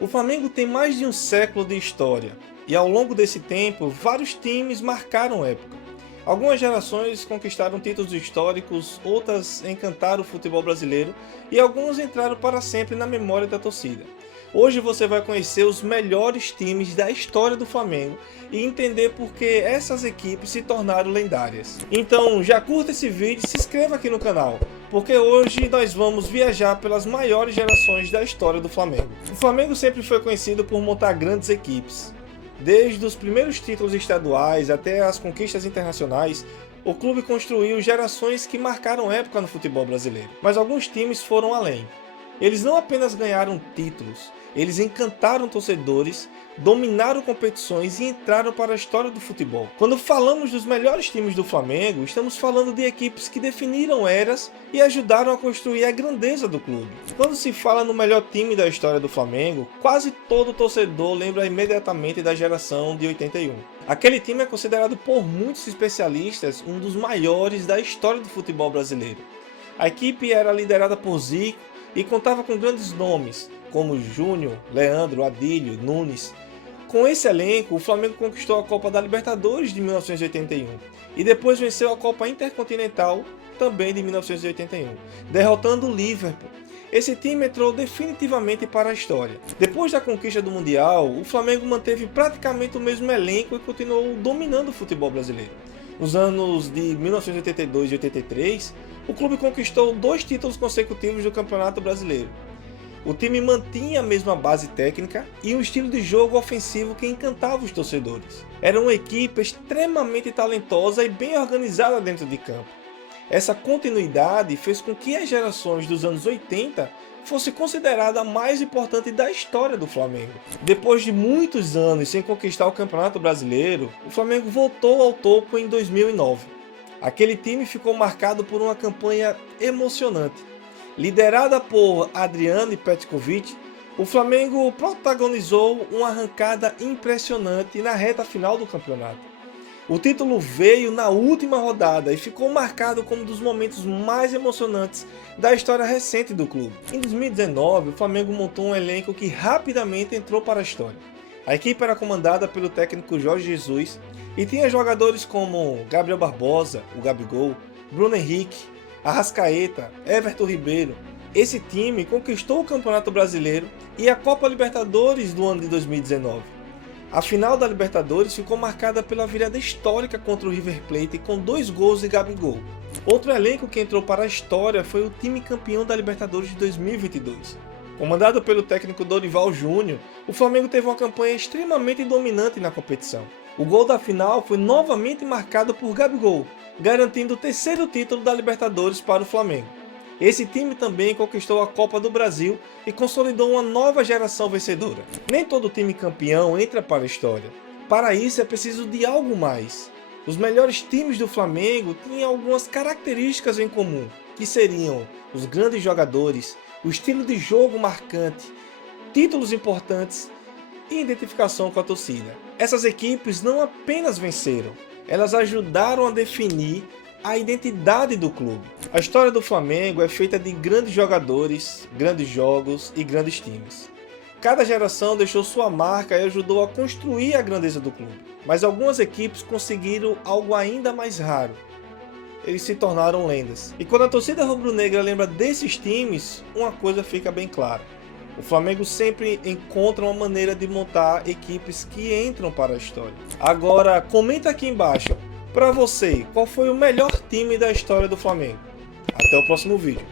O Flamengo tem mais de um século de história, e ao longo desse tempo, vários times marcaram época. Algumas gerações conquistaram títulos históricos, outras encantaram o futebol brasileiro e algumas entraram para sempre na memória da torcida. Hoje você vai conhecer os melhores times da história do Flamengo e entender por que essas equipes se tornaram lendárias. Então já curta esse vídeo e se inscreva aqui no canal, porque hoje nós vamos viajar pelas maiores gerações da história do Flamengo. O Flamengo sempre foi conhecido por montar grandes equipes. Desde os primeiros títulos estaduais até as conquistas internacionais, o clube construiu gerações que marcaram época no futebol brasileiro. Mas alguns times foram além. Eles não apenas ganharam títulos, eles encantaram torcedores, dominaram competições e entraram para a história do futebol. Quando falamos dos melhores times do Flamengo, estamos falando de equipes que definiram eras e ajudaram a construir a grandeza do clube. Quando se fala no melhor time da história do Flamengo, quase todo torcedor lembra imediatamente da geração de 81. Aquele time é considerado por muitos especialistas um dos maiores da história do futebol brasileiro. A equipe era liderada por Zico e contava com grandes nomes, como Júnior, Leandro, Adílio, Nunes. Com esse elenco, o Flamengo conquistou a Copa da Libertadores de 1981 e depois venceu a Copa Intercontinental também de 1981, derrotando o Liverpool. Esse time entrou definitivamente para a história. Depois da conquista do Mundial, o Flamengo manteve praticamente o mesmo elenco e continuou dominando o futebol brasileiro. Nos anos de 1982 e 83, o clube conquistou 2 títulos consecutivos do Campeonato Brasileiro. O time mantinha a mesma base técnica e um estilo de jogo ofensivo que encantava os torcedores. Era uma equipe extremamente talentosa e bem organizada dentro de campo. Essa continuidade fez com que as gerações dos anos 80 fosse considerada a mais importante da história do Flamengo. Depois de muitos anos sem conquistar o Campeonato Brasileiro, o Flamengo voltou ao topo em 2009. Aquele time ficou marcado por uma campanha emocionante. Liderada por Adriano e Petkovic, o Flamengo protagonizou uma arrancada impressionante na reta final do campeonato. O título veio na última rodada e ficou marcado como um dos momentos mais emocionantes da história recente do clube. Em 2019, o Flamengo montou um elenco que rapidamente entrou para a história. A equipe era comandada pelo técnico Jorge Jesus e tinha jogadores como Gabriel Barbosa, o Gabigol, Bruno Henrique, Arrascaeta, Everton Ribeiro. Esse time conquistou o Campeonato Brasileiro e a Copa Libertadores do ano de 2019. A final da Libertadores ficou marcada pela virada histórica contra o River Plate com 2 gols de Gabigol. Outro elenco que entrou para a história foi o time campeão da Libertadores de 2022. Comandado pelo técnico Dorival Júnior, o Flamengo teve uma campanha extremamente dominante na competição. O gol da final foi novamente marcado por Gabigol, garantindo o 3º título da Libertadores para o Flamengo. Esse time também conquistou a Copa do Brasil e consolidou uma nova geração vencedora. Nem todo time campeão entra para a história. Para isso é preciso de algo mais. Os melhores times do Flamengo tinham algumas características em comum, que seriam os grandes jogadores, o estilo de jogo marcante, títulos importantes e identificação com a torcida. Essas equipes não apenas venceram, elas ajudaram a definir a identidade do clube. A história do Flamengo é feita de grandes jogadores, grandes jogos e grandes times. Cada geração deixou sua marca e ajudou a construir a grandeza do clube. Mas algumas equipes conseguiram algo ainda mais raro. Eles se tornaram lendas. E quando a torcida rubro-negra lembra desses times, uma coisa fica bem clara. O Flamengo sempre encontra uma maneira de montar equipes que entram para a história. Agora, comenta aqui embaixo. Para você, qual foi o melhor time da história do Flamengo? Até o próximo vídeo.